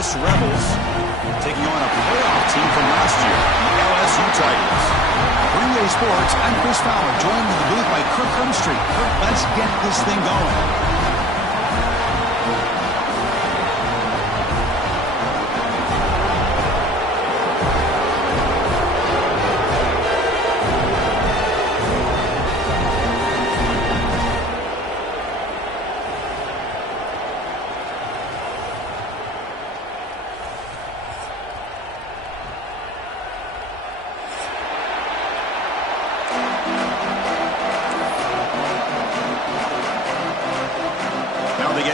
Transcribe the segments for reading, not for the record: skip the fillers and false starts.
Memphis Rebels taking on a playoff team from last year, the LSU Tigers. For EA Sports, I'm Chris Fowler, joined in the booth by Kirk Hermstreet. Kirk, let's get this thing going.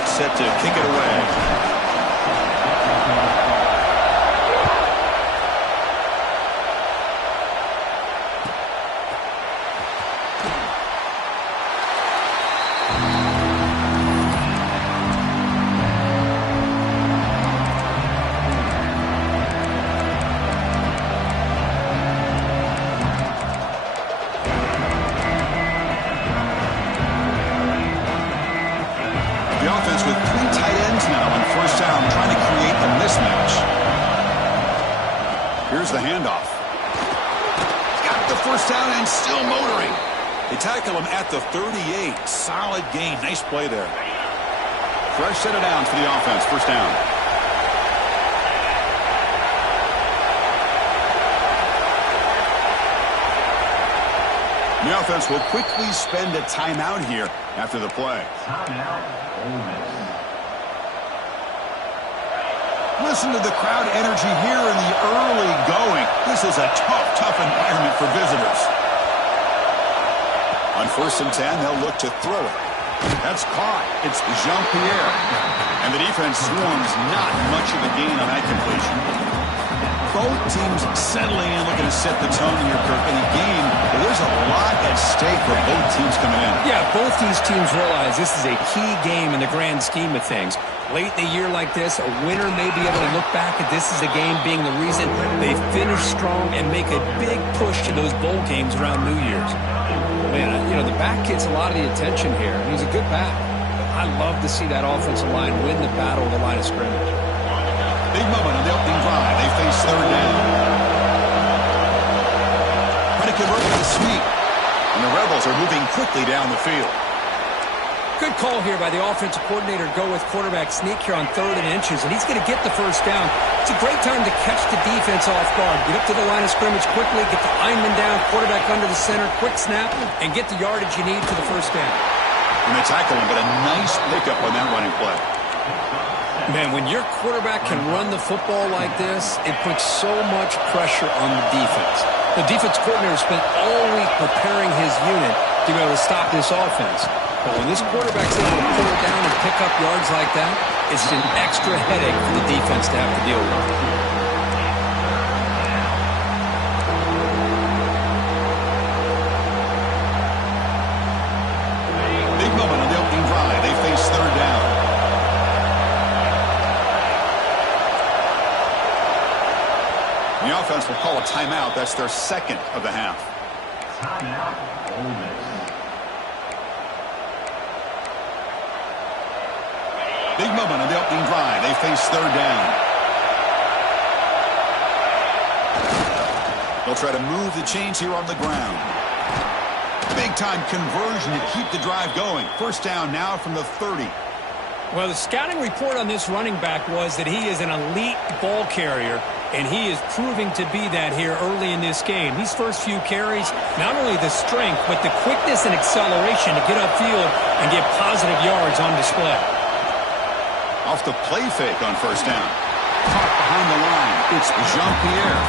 Set to kick it away. The offense with 3 tight ends now on first down, trying to create a mismatch. Here's the handoff. Got the first down and still motoring. They tackle him at the 38. Solid gain. Nice play there. Fresh set of downs for the offense. First down. The offense will quickly spend a timeout here after the play. Listen to the crowd energy here in the early going. This is a tough environment for visitors. On 1st and 10, they'll look to throw it. That's caught. It's Jean-Pierre. And the defense swarms not much of a gain on that completion. Both teams settling in, looking to set the tone here, Kirk, in a game where there's a lot at stake for both teams coming in. Yeah, both these teams realize this is a key game in the grand scheme of things. Late in the year like this, a winner may be able to look back at this as a game being the reason they finish strong and make a big push to those bowl games around New Year's. Man, you know, the back gets a lot of the attention here. He's a good back. I love to see that offensive line win the battle of the line of scrimmage. Big moment on the opening drive. They face third down. Trying to convert with a sweep. And the Rebels are moving quickly down the field. Good call here by the offensive coordinator to go with quarterback sneak here on 3rd and inches, and he's going to get the first down. It's a great time to catch the defense off guard. Get up to the line of scrimmage quickly, get the lineman down, quarterback under the center, quick snap, and get the yardage you need for the first down. And they tackle him, but a nice pickup on that running play. Man, when your quarterback can run the football like this, it puts so much pressure on the defense. The defense coordinator spent all week preparing his unit to be able to stop this offense. But when this quarterback's able to pull it down and pick up yards like that, it's an extra headache for the defense to have to deal with. Big moment on the opening drive. They face third down. The offense will call a timeout. That's their second of the half. Timeout, Ole Miss. Big moment on the opening drive. They face third down. They'll try to move the chains here on the ground. Big-time conversion to keep the drive going. First down now from the 30. Well, the scouting report on this running back was that he is an elite ball carrier, and he is proving to be that here early in this game. These first few carries, not only the strength, but the quickness and acceleration to get upfield and get positive yards on display. Off the play fake on first down. Caught behind the line. It's Jean-Pierre.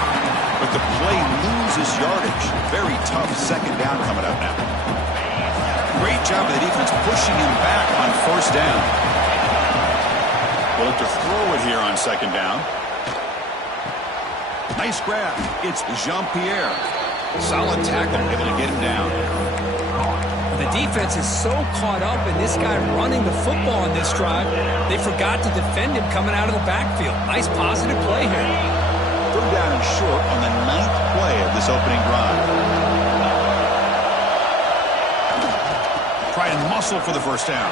But the play loses yardage. Very tough second down coming up now. Great job of the defense pushing him back on first down. We'll look to throw it here on second down. Nice grab. It's Jean-Pierre. Solid tackle able to get him down. The defense is so caught up in this guy running the football in this drive, they forgot to defend him coming out of the backfield. Nice positive play here. Third down and short on the 9th play of this opening drive. Try and muscle for the first down.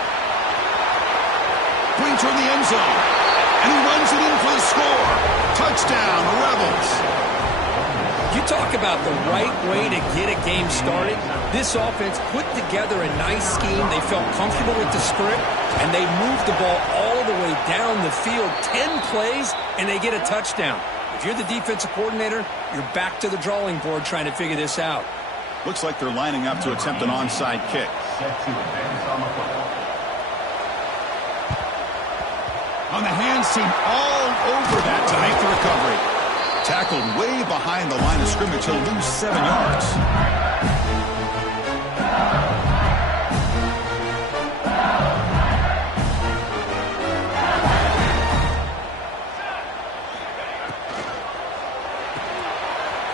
Pointer in the end zone. And he runs it in for the score. about the right way to get a game started. This offense put together a nice scheme. They felt comfortable with the script, and they moved the ball all the way down the field. 10 plays, and they get a touchdown. If you're the defensive coordinator, you're back to the drawing board trying to figure this out. Looks like they're lining up to attempt an onside kick. On the hands team all over that to make the recovery. Tackled way behind the line of scrimmage. He'll lose 7 yards.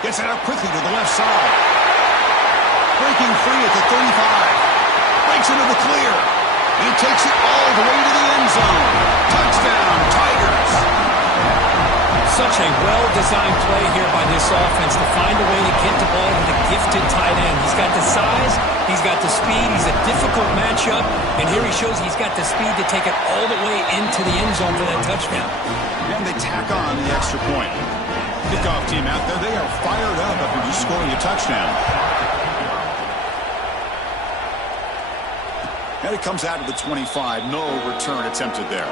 Gets it out quickly to the left side. Breaking free at the 35. Breaks into the clear. He takes it all the way to the end zone. Touchdown, Tigers. Such a well-designed play here by this offense to find a way to get the ball to the gifted tight end. He's got the size, he's got the speed, he's a difficult matchup, and here he shows he's got the speed to take it all the way into the end zone for that touchdown. And they tack on the extra point. Kickoff team out there, they are fired up after just scoring a touchdown. And it comes out to the 25. No return attempted there.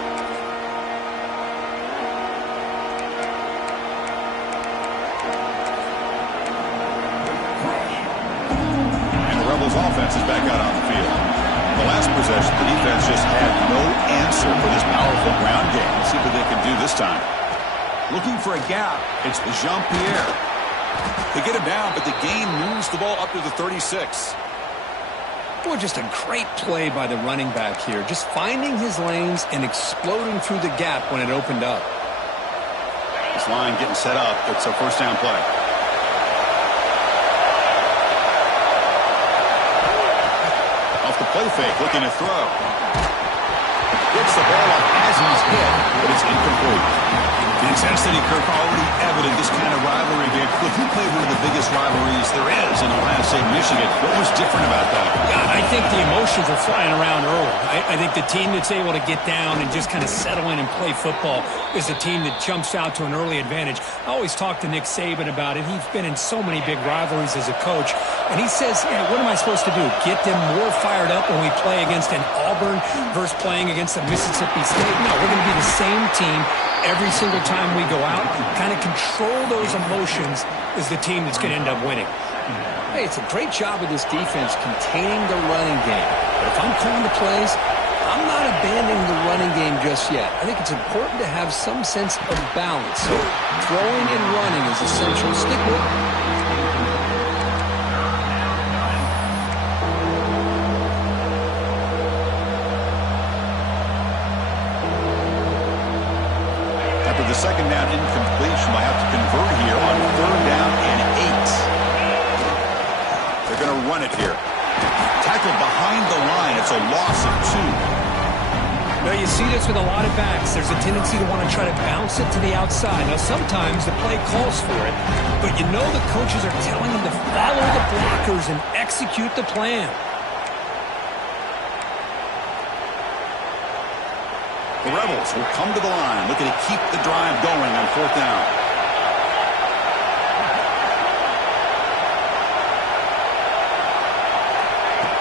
And the Rebels offense is back out on the field. The last possession, the defense just had no answer for this powerful ground game. Let's see what they can do this time. Looking for a gap. It's Jean-Pierre. They get him down, but the gain moves the ball up to the 36. Boy, just a great play by the running back here. Just finding his lanes and exploding through the gap when it opened up. This line getting set up. It's a first down play. Off the play fake, looking to throw. Gets the ball up as he's hit, but it's incomplete. The intensity curve already evident this kind of rivalry game. If you play one of the biggest rivalries there is in Ohio State, Michigan, what was different about that? Yeah, I think the emotions are flying around early. I think the team that's able to get down and just kind of settle in and play football is the team that jumps out to an early advantage. I always talk to Nick Saban about it. He's been in so many big rivalries as a coach, and he says, yeah, what am I supposed to do? Get them more fired up when we play against an Auburn versus playing against a Mississippi State? No, we're going to be the same team every single time we go out. Kind of control those emotions is the team that's going to end up winning. Hey, it's a great job of this defense containing the running game. But if I'm calling the plays, I'm not abandoning the running game just yet. I think it's important to have some sense of balance. So throwing and running is essential. Stick with it. The second down incompletion will have to convert here on 3rd down and 8. They're going to run it here. Tackled behind the line. It's a loss of 2. Now, you see this with a lot of backs. There's a tendency to want to try to bounce it to the outside. Now, sometimes the play calls for it, but you know the coaches are telling them to follow the blockers and execute the plan. The Rebels will come to the line, looking to keep the drive going on 4th down.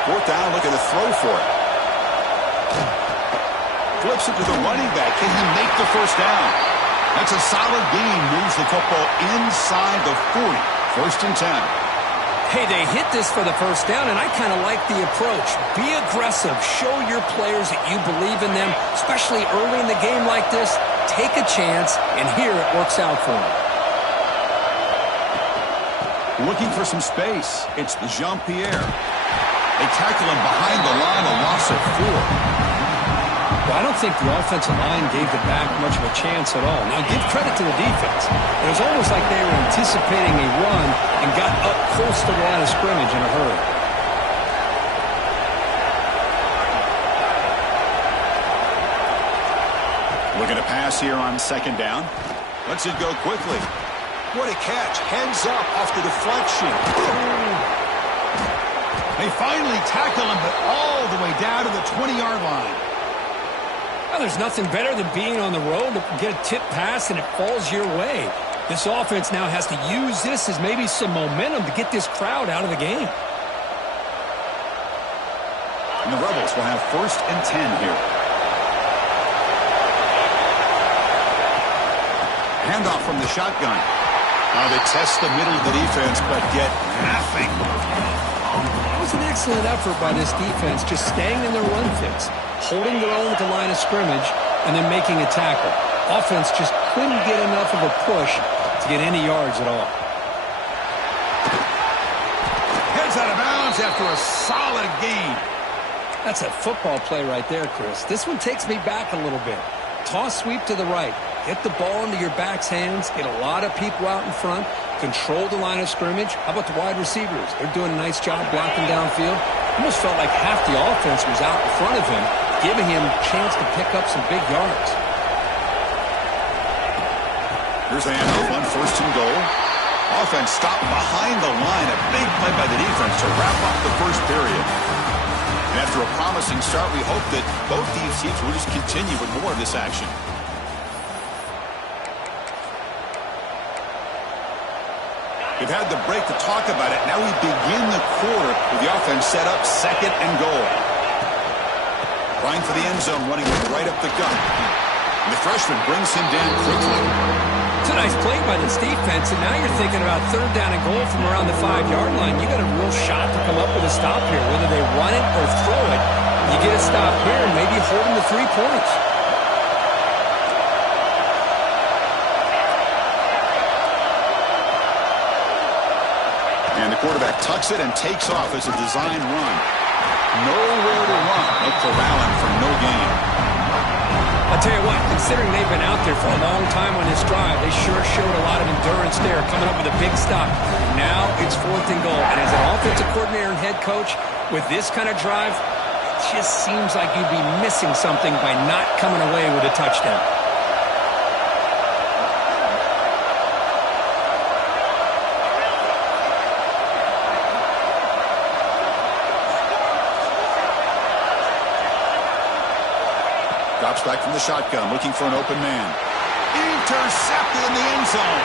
Fourth down, looking to throw for it. Flips it to the running back. Can he make the first down? That's a solid gain. Moves the football inside the 40. 1st and 10. Hey, they hit this for the first down, and I kind of like the approach. Be aggressive. Show your players that you believe in them, especially early in the game like this. Take a chance, and here it works out for them. Looking for some space. It's Jean-Pierre. They tackle him behind the line, a loss of 4. Well, I don't think the offensive line gave the back much of a chance at all. Now, give credit to the defense. It was almost like they were anticipating a run and got up close to the line of scrimmage in a hurry. Looking to pass here on 2nd down. Lets it go quickly. What a catch. Heads up off the deflection. They finally tackle him, but all the way down to the 20-yard line. Well, there's nothing better than being on the road to get a tip pass and it falls your way. This offense now has to use this as maybe some momentum to get this crowd out of the game. And the Rebels will have 1st and 10 here. Handoff from the shotgun. Now they test the middle of the defense, but get nothing. It was an excellent effort by this defense, just staying in their run fits, holding their own at the line of scrimmage, and then making a tackle. Offense just couldn't get enough of a push to get any yards at all. Heads out of bounds after a solid gain. That's a football play right there, Chris. This one takes me back a little bit. Toss sweep to the right. Get the ball into your back's hands. Get a lot of people out in front. Control the line of scrimmage. How about the wide receivers? They're doing a nice job blocking downfield. Almost felt like half the offense was out in front of him, giving him a chance to pick up some big yards. Here's the handoff on 1st and goal. Offense stopped behind the line. A big play by the defense to wrap up the first period. And after a promising start, we hope that both these teams will just continue with more of this action. We've had the break to talk about it. Now we begin the quarter with the offense set up 2nd and goal. Trying for the end zone, running right up the gut. And the freshman brings him down quickly. It's a nice play by this defense, and now you're thinking about 3rd down and goal from around the 5-yard line. You got a real shot to come up with a stop here, whether they run it or throw it. You get a stop here and maybe hold them to 3 points. And the quarterback tucks it and takes off as a design run. Nowhere to run. No corralling for no gain. I'll tell you what, considering they've been out there for a long time on this drive, they sure showed a lot of endurance there, coming up with a big stop. Now it's 4th and goal. And as an offensive coordinator and head coach, with this kind of drive, it just seems like you'd be missing something by not coming away with a touchdown. Drops back from the shotgun, looking for an open man. Intercepted in the end zone.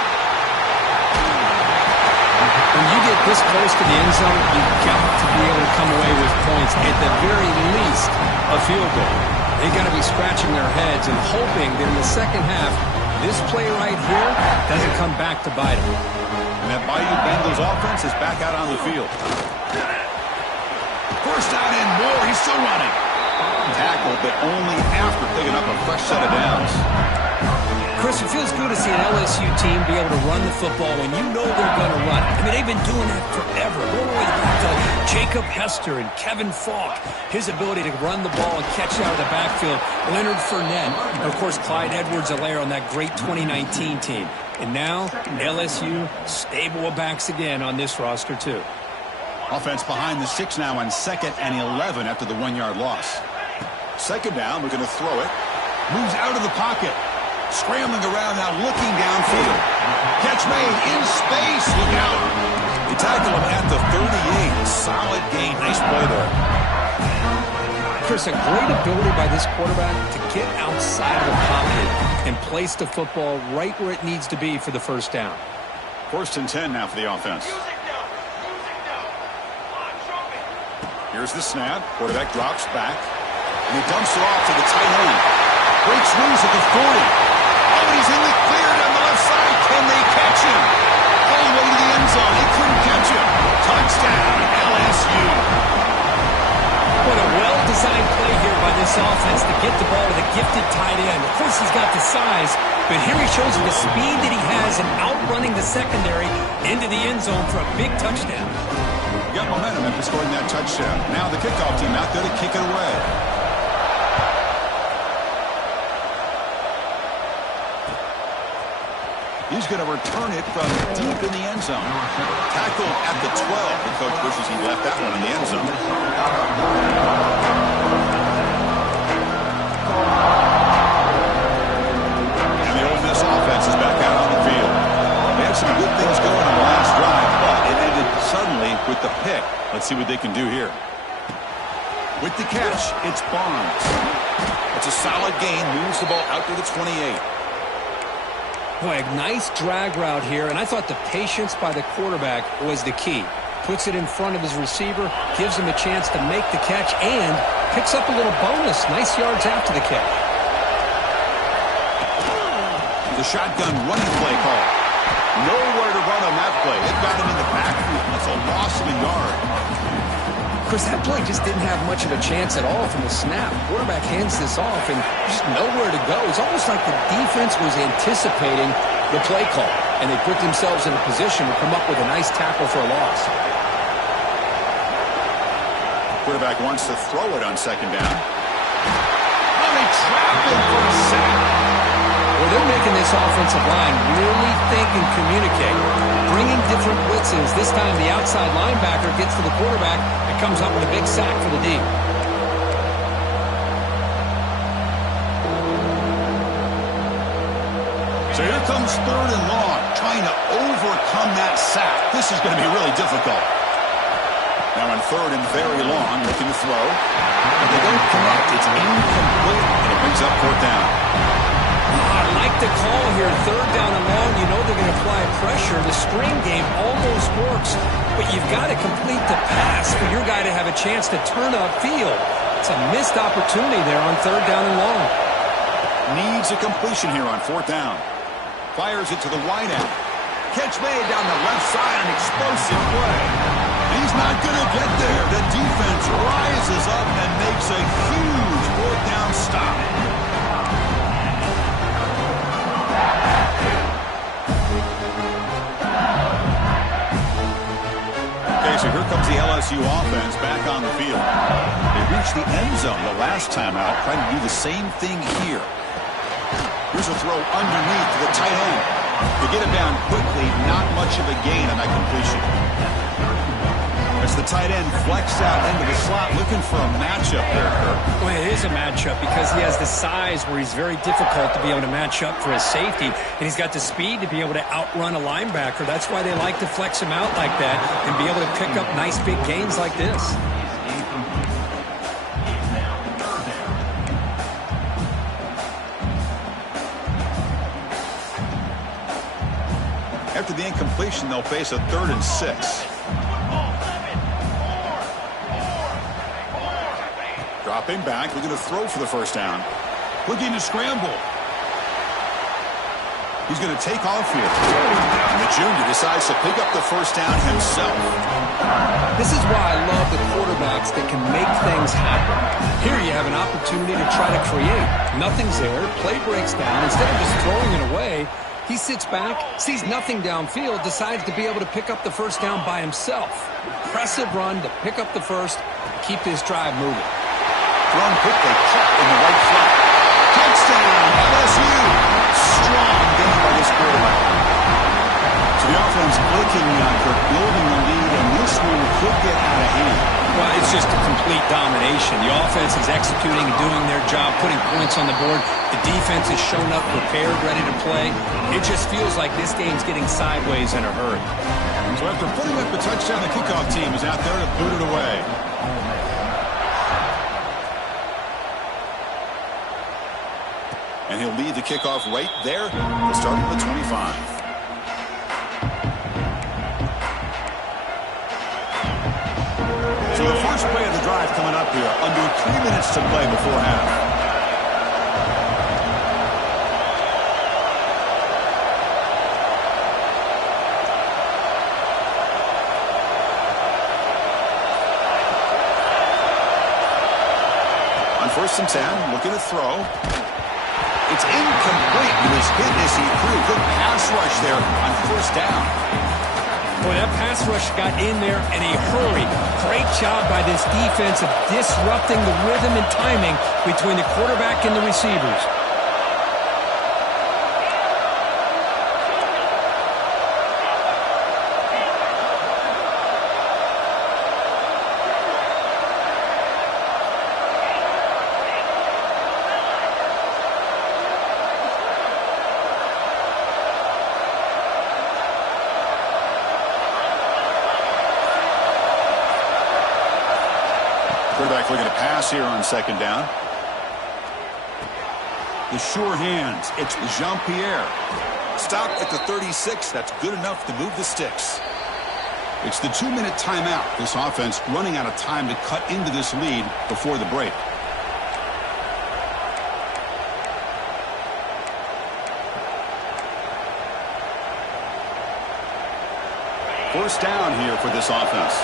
When you get this close to the end zone, you've got to be able to come away with points. At the very least, a field goal. They've got to be scratching their heads and hoping that in the second half, this play right here doesn't come back to bite them. And that Bayou Bengals offense is back out on the field. 1st down and more. He's still running. Tackle, but only after picking up a fresh set of downs. Chris, it feels good to see an LSU team be able to run the football when you know they're going to run it. I mean, they've been doing that forever. Going all the way back to Jacob Hester and Kevin Falk. His ability to run the ball and catch it out of the backfield. Leonard Fournette. And, of course, Clyde Edwards-Helaire on that great 2019 team. And now, LSU, stable of backs again on this roster, too. Offense behind the 6 now on 2nd and 11 after the 1-yard loss. 2nd down, we're going to throw it. Moves out of the pocket. Scrambling around now, looking downfield. Catch made in space. Look out. They tackle him at the 38. Solid gain. Nice play there. Chris, a great ability by this quarterback to get outside of the pocket and place the football right where it needs to be for the 1st down. 1st and 10 now for the offense. Here's the snap. Quarterback drops back. And he dumps it off to the tight end. Breaks loose at the 40. Oh, he's in the clear down the left side. Can they catch him? All the way to the end zone. They couldn't catch him. Touchdown, LSU. What a well-designed play here by this offense to get the ball to the gifted tight end. Of course, he's got the size, but here he shows you the speed that he has in outrunning the secondary into the end zone for a big touchdown. Got momentum after scoring that touchdown. Now the kickoff team out there to kick it away. He's going to return it from deep in the end zone. Tackled at the 12. The coach wishes he left that one in the end zone. And the Ole Miss offense is back out on the field. They had some good things going on the last drive, but it ended suddenly with the pick. Let's see what they can do here. With the catch, it's Barnes. It's a solid gain. Moves the ball out to the 28. Boy, a nice drag route here, and I thought the patience by the quarterback was the key. Puts it in front of his receiver, gives him a chance to make the catch, and picks up a little bonus. Nice yards after the catch. The shotgun running play call. Nowhere to run on that play. It got him in the backfield. That's a loss of a yard. Of course, that play just didn't have much of a chance at all from the snap. Quarterback hands this off, and just nowhere to go. It's almost like the defense was anticipating the play call, and they put themselves in a position to come up with a nice tackle for a loss. Quarterback wants to throw it on second down. Oh, they trapped him for a sack. Well, they're making this offensive line really think and communicate, bringing different blitzes. This time the outside linebacker gets to the quarterback and comes up with a big sack for the D. So here comes third and long, trying to overcome that sack. This is going to be really difficult. Now on third and very long, looking to throw. But they don't connect. It's incomplete, and it brings up fourth down. I like the call here. Third down and long, you know they're going to apply pressure. The screen game almost works, but you've got to complete the pass for your guy to have a chance to turn upfield. It's a missed opportunity there on third down and long. Needs a completion here on fourth down. Fires it to the wide end. Catch made down the left side, an explosive play. He's not going to get there. The defense rises up and makes a huge fourth down stop. Okay, so here comes the LSU offense back on the field. They reached the end zone the last time out, trying to do the same thing here. Here's a throw underneath to the tight end. To get him down quickly, not much of a gain on that completion. As the tight end flexed out into the slot, looking for a matchup there, Kirk. Well, it is a matchup because he has the size where he's very difficult to be able to match up for his safety, and he's got the speed to be able to outrun a linebacker. That's why they like to flex him out like that and be able to pick up nice big gains like this. After the incompletion, they'll face a 3rd and 6. Dropping back, looking to throw for the first down. Looking to scramble. He's going to take off here. And the junior decides to pick up the first down himself. This is why I love the quarterbacks that can make things happen. Here you have an opportunity to try to create. Nothing's there. Play breaks down. Instead of just throwing it away, he sits back, sees nothing downfield, decides to be able to pick up the first down by himself. Impressive run to pick up the first, keep this drive moving. Thrown quickly, caught in the right flat. Touchdown, LSU. Strong game by this quarterback. So the offense clicking on Kirk, building the lead, and this one could get out of hand. Well, it's just a complete domination. The offense is executing and doing their job, putting points on the board. The defense has shown up prepared, ready to play. It just feels like this game's getting sideways in a hurry. So after putting up the touchdown, the kickoff team is out there to boot it away. And he'll lead the kickoff right there, starting at the 25. So the first play of the drive coming up here, under 3 minutes to play before half. On 1st and 10, looking to throw. It's incomplete. He was hit as he threw. Good pass rush there on 1st down. Boy, that pass rush got in there in a hurry. Great job by this defense of disrupting the rhythm and timing between the quarterback and the receivers. Quarterback looking to pass here on 2nd down. The sure hands. It's Jean-Pierre. Stopped at the 36. That's good enough to move the sticks. It's the 2-minute timeout. This offense running out of time to cut into this lead before the break. First down here for this offense.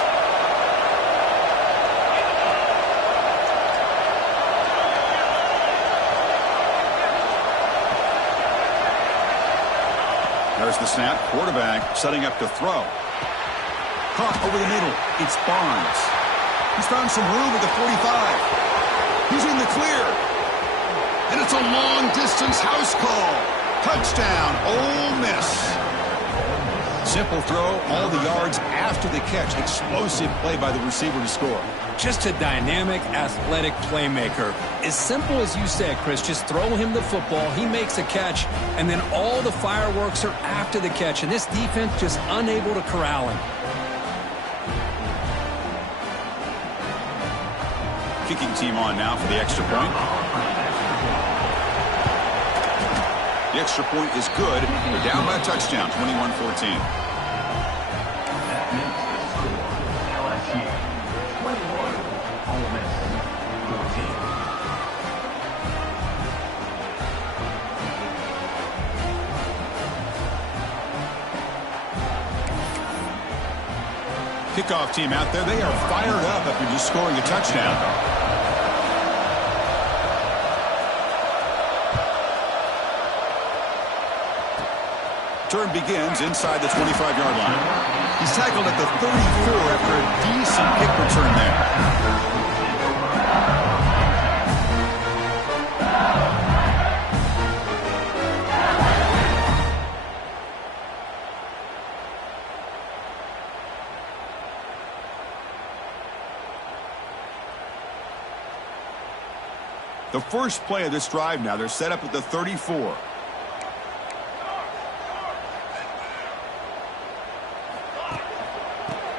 There's the snap. Quarterback setting up to throw. Caught over the middle. It's Barnes. He's found some room at the 45. He's in the clear. And it's a long-distance house call. Touchdown, Ole Miss. Simple throw, all the yards after the catch. Explosive play by the receiver to score. Just a dynamic, athletic playmaker. As simple as you said, Chris, just throw him the football, he makes a catch, and then all the fireworks are after the catch, and this defense just unable to corral him. Kicking team on now for the extra point. The extra point is good. They're down by a touchdown, 21-14. Kickoff team out there. They are fired up after just scoring a touchdown. Turn begins inside the 25-yard line. He's tackled at the 34 after a decent kick return there. The first play of this drive now, they're set up at the 34.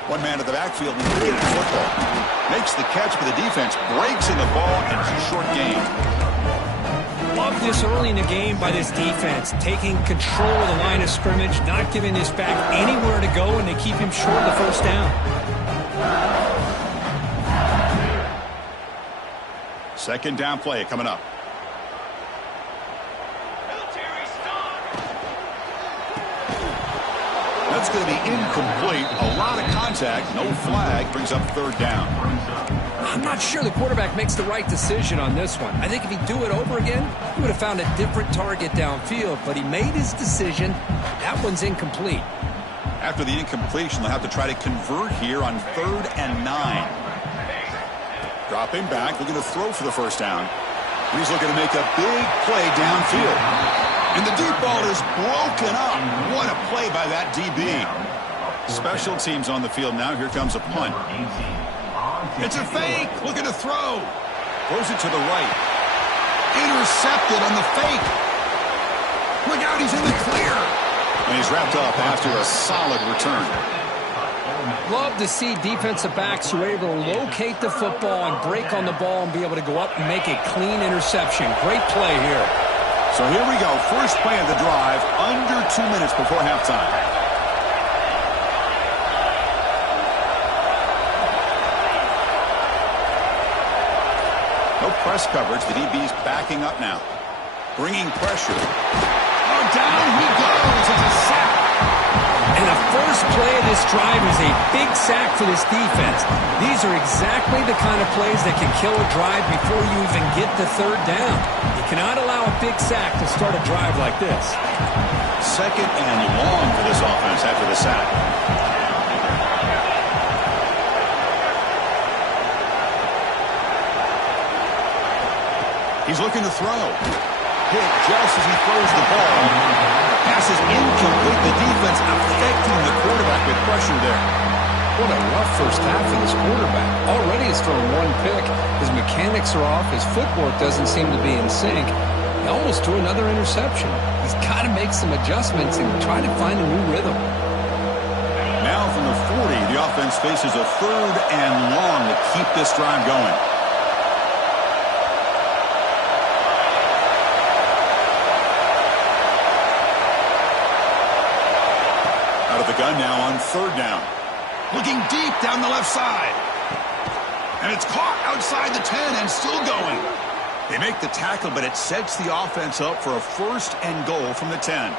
One man at the backfield, great football. Makes the catch for the defense, breaks in the ball, and it's a short gain. Love this early in the game by this defense, taking control of the line of scrimmage, not giving this back anywhere to go, and they keep him short of the first down. Second down play coming up. That's going to be incomplete. A lot of contact. No flag. Brings up third down. I'm not sure the quarterback makes the right decision on this one. I think if he'd do it over again, he would have found a different target downfield. But he made his decision. That one's incomplete. After the incompletion, they'll have to try to convert here on 3rd and 9. Dropping back, looking to throw for the first down. He's looking to make a big play downfield. And the deep ball is broken up. What a play by that DB. Special teams on the field now. Here comes a punt. It's a fake. Looking to throw. Throws it to the right. Intercepted on the fake. Look out, he's in the clear. And he's wrapped up after a solid return. Love to see defensive backs who are able to locate the football and break on the ball and be able to go up and make a clean interception. Great play here. So here we go. First play of the drive, under 2 minutes before halftime. No press coverage. The DB's backing up now. Bringing pressure. Oh, down he goes. It's a sack. And the first play of this drive is a big sack for this defense. These are exactly the kind of plays that can kill a drive before you even get the third down. You cannot allow a big sack to start a drive like this. Second and long for this offense after the sack. He's looking to throw. Hit just as he throws the ball. Pass is incomplete. The defense affecting the quarterback with pressure there. What a rough first half for this quarterback. Already he's thrown one pick. His mechanics are off. His footwork doesn't seem to be in sync. He almost threw another interception. He's got to make some adjustments and try to find a new rhythm. Now from the 40, the offense faces a 3rd and long to keep this drive going. gun now on third down. Looking deep down the left side. And it's caught outside the 10 and still going. They make the tackle, but it sets the offense up for a first and goal from the 10.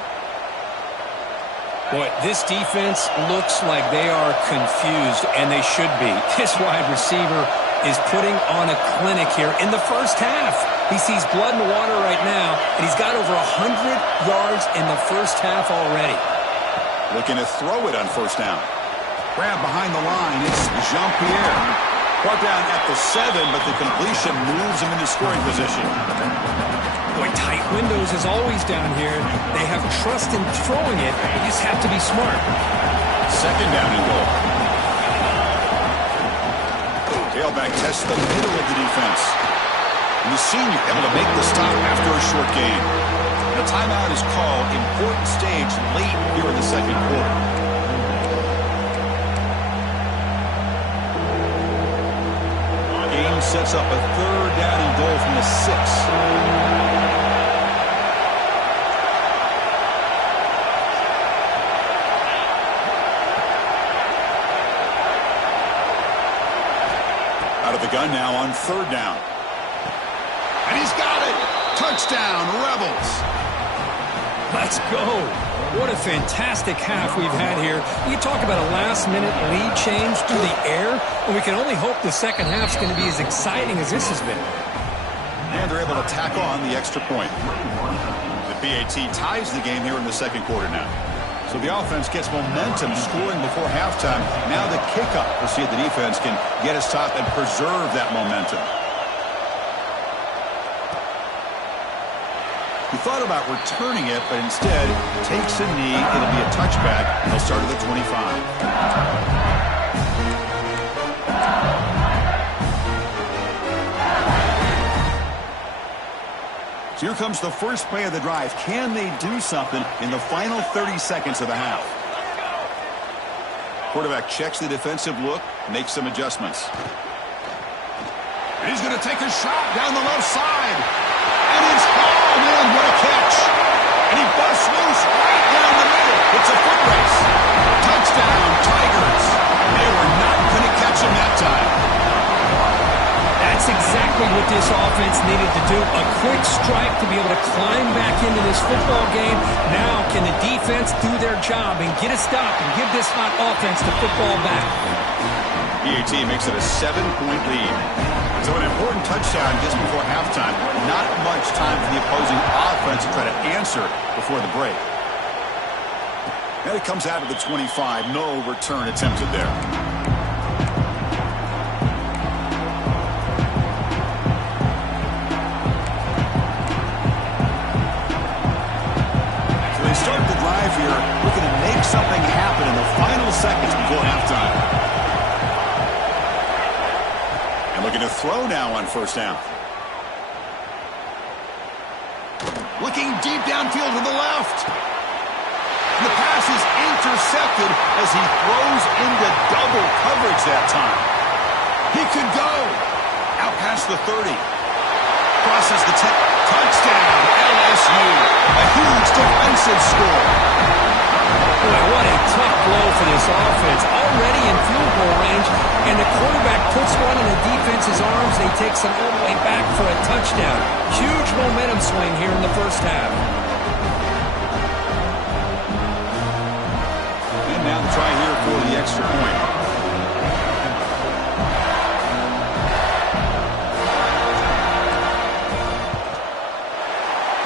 Boy, this defense looks like they are confused, and they should be. This wide receiver is putting on a clinic here in the first half. He sees blood in the water right now, and he's got over 100 yards in the first half already. Looking to throw it on first down. Grab behind the line. It's Jean-Pierre. Brought down at the 7, but the completion moves him into scoring position. Boy, tight windows as always down here. They have trust in throwing it. You just have to be smart. Second down and goal. Tailback tests the middle of the defense. And the senior able to make the stop after a short gain. The timeout is called. Important stage late here in the second quarter. Game sets up a third down and goal from the 6. Out of the gun now on third down. And he's got it. Touchdown, Rebels. Let's go. What a fantastic half we've had here. You talk about a last-minute lead change through the air, and we can only hope the second half's going to be as exciting as this has been. And they're able to tack on the extra point. The PAT ties the game here in the second quarter now. So the offense gets momentum scoring before halftime. Now the kickoff. We'll see if the defense can get a stop and preserve that momentum. He thought about returning it, but instead takes a knee. It'll be a touchback. They'll start at the 25. So here comes the first play of the drive. Can they do something in the final 30 seconds of the half? Quarterback checks the defensive look, makes some adjustments. And he's going to take a shot down the left side. And it's hauled in. What a catch. And he busts loose right down the middle. It's a foot race. Touchdown, Tigers. They were not going to catch him that time. That's exactly what this offense needed to do. A quick strike to be able to climb back into this football game. Now can the defense do their job and get a stop and give this hot offense the football back? PAT makes it a 7-point lead. So an important touchdown just before halftime. Not much time for the opposing offense to try to answer before the break. And it comes out of the 25. No return attempted there. So they start the drive here looking to make something happen in the final seconds before halftime. Looking to throw now on first down. Looking deep downfield to the left. And the pass is intercepted as he throws into double coverage that time. He could go. Out past the 30. Crosses the 10. Touchdown, LSU. A huge defensive score. Boy, what a tough blow for this offense. Already in field goal range, and the quarterback puts one in the defense's arms. They take some all the way back for a touchdown. Huge momentum swing here in the first half. And now the try here for the extra point.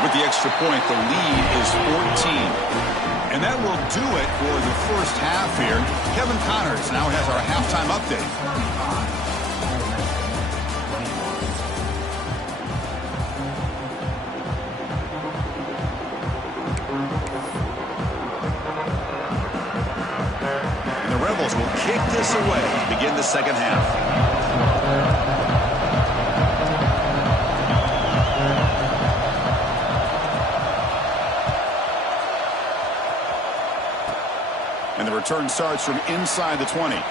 With the extra point, the lead is 14. And that will do it for the first half here. Kevin Connors now has our halftime update. And the Rebels will kick this away to begin the second half. And the return starts from inside the 20. They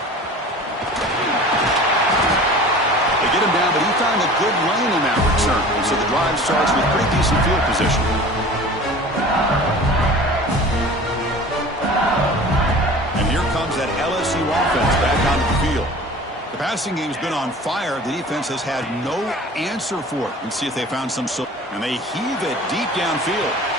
get him down, but he found a good lane in that return. So the drive starts with pretty decent field position. And that LSU offense back onto the field. The passing game's been on fire. The defense has had no answer for it. Let's see if they found some. And they heave it deep downfield.